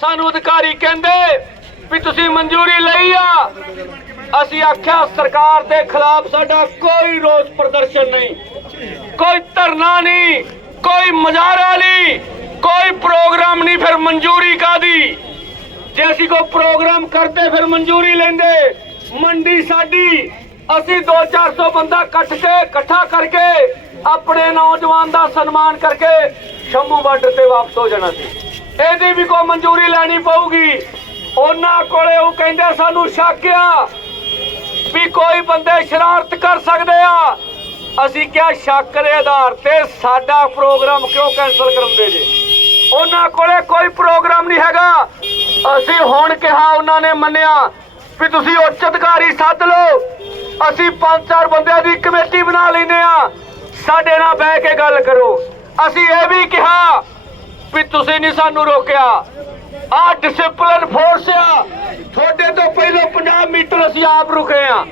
ਸਾਨੂੰ ਅਧਿਕਾਰੀ ਕਹਿੰਦੇ ਵੀ ਤੁਸੀਂ ਮਨਜ਼ੂਰੀ ਲਈ ਆ। ਅਸੀਂ ਆਖਿਆ, ਸਰਕਾਰ ਦੇ ਖਿਲਾਫ ਸਾਡਾ ਕੋਈ ਰੋਸ ਪ੍ਰਦਰਸ਼ਨ ਨਹੀਂ, ਕੋਈ ਧਰਨਾ ਨਹੀਂ, ਕੋਈ ਮੁਜ਼ਾਹਰਾ ਨਹੀਂ, ਕੋਈ ਪ੍ਰੋਗਰਾਮ ਨਹੀਂ, ਫਿਰ ਮਨਜ਼ੂਰੀ ਕਾਦੀ ਜੇ ਅਸੀਂ ਕੋਈ ਪ੍ਰੋਗਰਾਮ ਕਰਦੇ, ਫਿਰ ਮਨਜ਼ੂਰੀ ਲੈਂਦੇ। ਮੰਡੀ ਸਾਡੀ, ਅਸੀਂ 2-400 ਬੰਦਾ ਕੱਟ ਕੇ, ਇਕੱਠਾ ਕਰਕੇ, ਆਪਣੇ ਨੌਜਵਾਨ ਦਾ ਸਨਮਾਨ ਕਰਕੇ, ਸ਼ੰਭੂ ਬਾਰਡਰ ਤੇ ਵਾਪਸ ਹੋ ਜਾਣਾ ਸੀ। ਇਹਦੀ ਵੀ ਕੋਈ ਮਨਜ਼ੂਰੀ ਲੈਣੀ ਪਊਗੀ। ਉਹਨਾਂ ਕੋਲੇ ਉਹ ਕਹਿੰਦੇ ਸਾਨੂੰ ਸ਼ੱਕ ਆ ਵੀ ਕੋਈ ਬੰਦੇ ਸ਼ਰਾਰਤ ਕਰ ਸਕਦੇ ਆ। ਅਸੀਂ ਕਿਹਾ ਸ਼ੱਕ ਦੇ ਆਧਾਰ ਤੇ ਸਾਡਾ ਪ੍ਰੋਗਰਾਮ ਕਿਉਂ ਕੈਨਸਲ ਕਰਾਉਂਦੇ ਜੇ? ਉਹਨਾਂ ਕੋਲੇ ਕੋਈ ਪ੍ਰੋਗਰਾਮ ਨਹੀਂ ਹੈਗਾ। ਅਸੀਂ ਹੁਣ ਕਿਹਾ ਉਹਨਾਂ ਨੇ ਮੰਨਿਆ ਵੀ ਤੁਸੀਂ ਉੱਚ ਅਧਿਕਾਰੀ ਸੱਦ ਲਓ। ਅਸੀਂ ਪੰਜ ਚਾਰ ਬੰਦਿਆਂ ਦੀ ਕਮੇਟੀ ਬਣਾ ਲੈਨੇ ਆ। ਸਾਡੇ ਨਾਲ ਬਹਿ ਕੇ ਗੱਲ ਕਰੋ। ਅਸੀਂ ਇਹ ਵੀ ਕਿਹਾ ਵੀ ਤੁਸੀਂ ਨਹੀਂ ਸਾਨੂੰ ਰੋਕਿਆ। ਆ ਡਿਸਪਲਿਨ ਫੋਰਸ ਆ। ਤੁਹਾਡੇ ਤੋਂ ਪਹਿਲਾਂ 50 ਮੀਟਰ ਅਸੀਂ ਆਪ ਰੁਕੇ ਆ।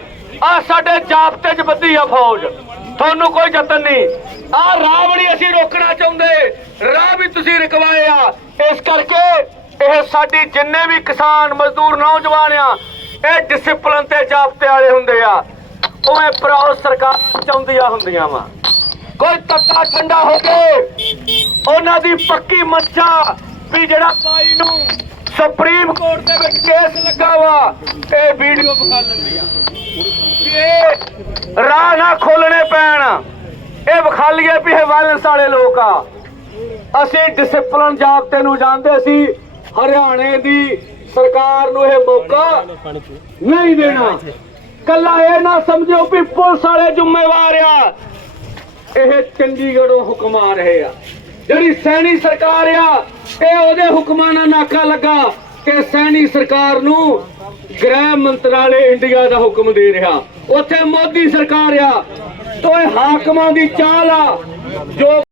ਆ ਸਾਡੇ ਜਾਬਤੇ 'ਚ ਬੱਧੀ ਆ ਫੌਜ। ਤੁਹਾਨੂੰ ਕੋਈ ਯਤਨ ਨਹੀਂ। ਆ ਰਾਹ ਵੀ ਅਸੀਂ ਰੋਕਣਾ ਚਾਹੁੰਦੇ। ਰਾਹ ਵੀ ਤੁਸੀਂ ਰਕਵਾਏ ਆ। ਇਸ ਕਰਕੇ ਇਹ ਸਾਡੀ ਜਿੰਨੇ ਵੀ ਕਿਸਾਨ, ਮਜ਼ਦੂਰ, ਨੌਜਵਾਨ ਆ, ਇਹ ਡਿਸਪਲਿਨ ਤੇ ਜਾਬਤੇ ਵਾਲੇ ਹੁੰਦੇ ਆ। ਉਵੇਂ ਪ੍ਰਾਉ ਸਰਕਾਰ ਚਾਹੁੰਦੀਆਂ ਹੁੰਦੀਆਂ ਵਾ। ਕੋਈ ਤੱਤਾ ਠੰਡਾ ਹੋ ਕੇ ਉਹਨਾਂ ਦੀ ਪੱਕੀ ਮੱਛਾ ਵੀ ਜਿਹੜਾ ਬਾਈ ਨੂੰ ਸੁਪਰੀਮ ਕੋਰਟ ਦੇ ਵਿੱਚ ਕੇਸ ਲੱਗਾ ਵਾ, ਇਹ ਵੀਡੀਓ ਵਿਖਾ ਲੈਂਦੀ ਆ। ਇਹ ਰਾਹ ਨਾ ਖੋਲਣੇ ਪੈਣ। ਇਹ ਵਿਖਾ ਲਈਏ ਵੀ ਇਹ ਵਾਇਲੈਂਸ ਵਾਲੇ ਲੋਕ ਆ। ਅਸੀਂ ਡਿਸਪਲਿਨ ਜਾਬਤੇ ਨੂੰ ਜਾਣਦੇ ਸੀ, ਹਰਿਆਣੇ ਦੀ ਸਰਕਾਰ ਨੂੰ ਇਹ ਮੌਕਾ ਨਹੀਂ ਦੇਣਾ। ਕੱਲਾ ਇਹ ਨਾ ਸਮਝੋ ਵੀ ਪੁਲਿਸ ਵਾਲੇ ਜ਼ਿੰਮੇਵਾਰ ਆ। ਇਹ ਚੰਡੀਗੜ੍ਹੋਂ ਹੁਕਮ ਆ ਰਹੇ ਆ। ਜਿਹੜੀ ਸੈਣੀ ਸਰਕਾਰ ਆ, ਇਹ ਉਹਦੇ ਹੁਕਮਾਂ ਨਾਲ ਨਾਕਾ ਲੱਗਾ ਕਿ ਸੈਣੀ ਸਰਕਾਰ ਨੂੰ ਗ੍ਰਹਿ ਮੰਤਰਾਲੇ ਇੰਡੀਆ ਦਾ ਹੁਕਮ ਦੇ ਰਿਹਾ। ਉੱਥੇ ਮੋਦੀ ਸਰਕਾਰ ਆ, ਤੋਂ ਹਾਕਮਾਂ ਦੀ ਚਾਲ ਆ, ਜੋ